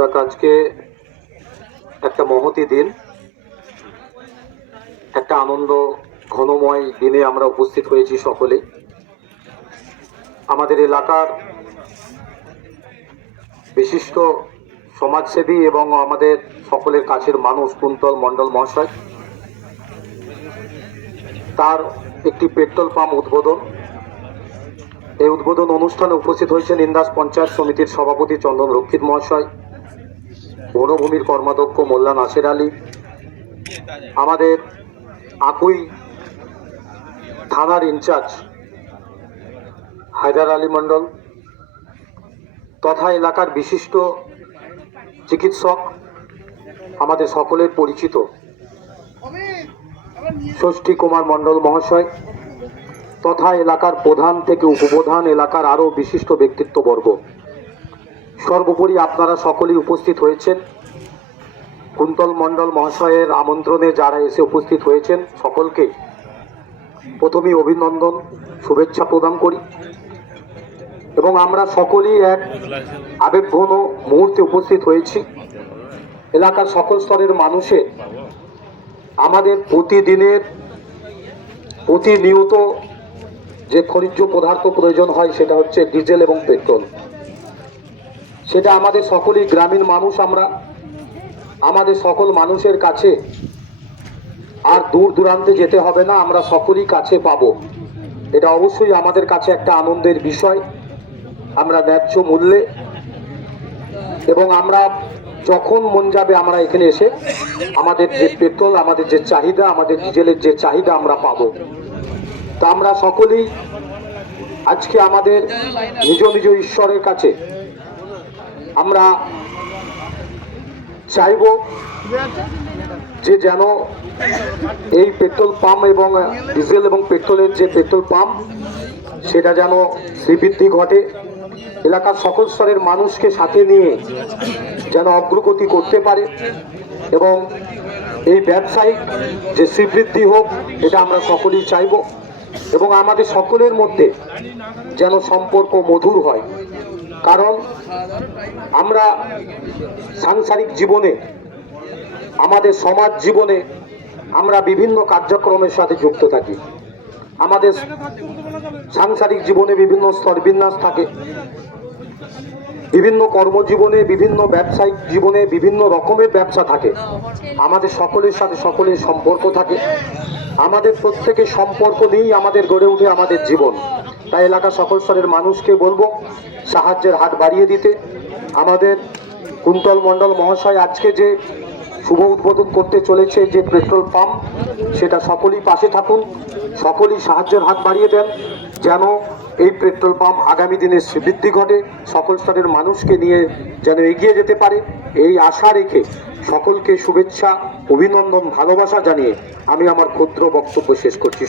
যাক আজকে একটা মহতী দিন, একটা আনন্দ ঘনময় দিনে আমরা উপস্থিত হয়েছি সকলে। আমাদের এলাকার বিশিষ্ট সমাজসেবী এবং আমাদের সকলের কাছের মানুষ কুন্তল মণ্ডল মহাশয়, তার একটি পেট্রোল পাম্প উদ্বোধন। এই উদ্বোধন অনুষ্ঠানে উপস্থিত হয়েছেন ইন্দাস পঞ্চায়েত সমিতির সভাপতি চন্দন রক্ষিত মহাশয়, বনভূমির কর্মাধ্যক্ষ মোল্লা নাসের আলী, আমাদের আকুই থানার ইনচার্জ হায়দার আলী মণ্ডল তথা এলাকার বিশিষ্ট চিকিৎসক, আমাদের সকলের পরিচিত ষষ্ঠী কুমার মণ্ডল মহাশয় তথা এলাকার প্রধান থেকে উপপ্রধান, এলাকার আরও বিশিষ্ট ব্যক্তিত্ববর্গ, সর্বোপরি আপনারা সকলেই উপস্থিত হয়েছেন। কুন্তল মণ্ডল মহাশয়ের আমন্ত্রণে যারা এসে উপস্থিত হয়েছেন সকলকে প্রথমেই অভিনন্দন, শুভেচ্ছা প্রদান করি এবং আমরা সকলেই এক আবেগঘন মুহূর্তে উপস্থিত হয়েছি। এলাকার সকল স্তরের মানুষের আমাদের প্রতিনিয়ত যে খনিজ পদার্থ প্রয়োজন হয় সেটা হচ্ছে ডিজেল এবং পেট্রোল। সেটা আমাদের সকলেই গ্রামীণ মানুষ, আমরা আমাদের সকল মানুষের কাছে আর দূর দূরান্তে যেতে হবে না, আমরা সকলেই কাছে পাবো। এটা অবশ্যই আমাদের কাছে একটা আনন্দের বিষয়। আমরা ন্যায্য মূল্যে এবং আমরা যখন মন যাবে আমরা এখানে এসে আমাদের যে পেট্রোল, আমাদের যে চাহিদা, আমাদের ডিজেলের যে চাহিদা আমরা পাবো। তা আমরা সকলেই আজকে আমাদের নিজ নিজ ঈশ্বরের কাছে আমরা চাইব যে যেন এই পেট্রোল পাম্প এবং ডিজেল এবং পেট্রোলের যে পেট্রোল পাম্প সেটা যেন শ্রীবৃদ্ধি ঘটে, এলাকার সকল স্তরের মানুষকে সাথে নিয়ে যেন অগ্রগতি করতে পারে এবং এই ব্যবসায়িক যে শ্রীবৃদ্ধি হোক, এটা আমরা সকলেই চাইব এবং আমাদের সকলের মধ্যে যেন সম্পর্ক মধুর হয়। কারণ আমরা সাংসারিক জীবনে, আমাদের সমাজ জীবনে আমরা বিভিন্ন কার্যক্রমের সাথে যুক্ত থাকি। আমাদের সাংসারিক জীবনে বিভিন্ন স্তরবিন্যাস থাকে, বিভিন্ন কর্মজীবনে, বিভিন্ন ব্যবসায়িক জীবনে বিভিন্ন রকমের ব্যবসা থাকে। আমাদের সকলের সাথে সকলের সম্পর্ক থাকে, আমাদের প্রত্যেকের সম্পর্ক নিয়েই আমাদের গড়ে ওঠে আমাদের জীবন। তাই এলাকার সকল স্তরের মানুষকে বলবো সাহায্যের হাত বাড়িয়ে দিতে। আমাদের কুন্তল মণ্ডল মহাশয় আজকে যে শুভ উদ্বোধন করতে চলেছে যে পেট্রোল পাম্প, সেটা সকলেই পাশে থাকুন, সকলেই সাহায্যের হাত বাড়িয়ে দেন যেন এই পেট্রোল পাম্প আগামী দিনে শ্রীবৃদ্ধি ঘটে, সকল স্তরের মানুষকে নিয়ে যেন এগিয়ে যেতে পারে। এই আশা রেখে সকলকে শুভেচ্ছা, অভিনন্দন, ভালোবাসা জানিয়ে আমি আমার ক্ষুদ্র বক্তব্য শেষ করছি।